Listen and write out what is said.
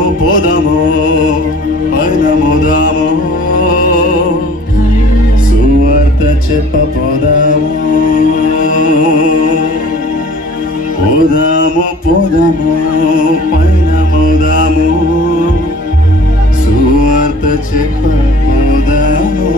నీవు పోదము పైన మోదాము సువార్త చెప్ప పోదాము పోదాము పోదాము పైన మోదాము సువార్త చెప్ప పోదాము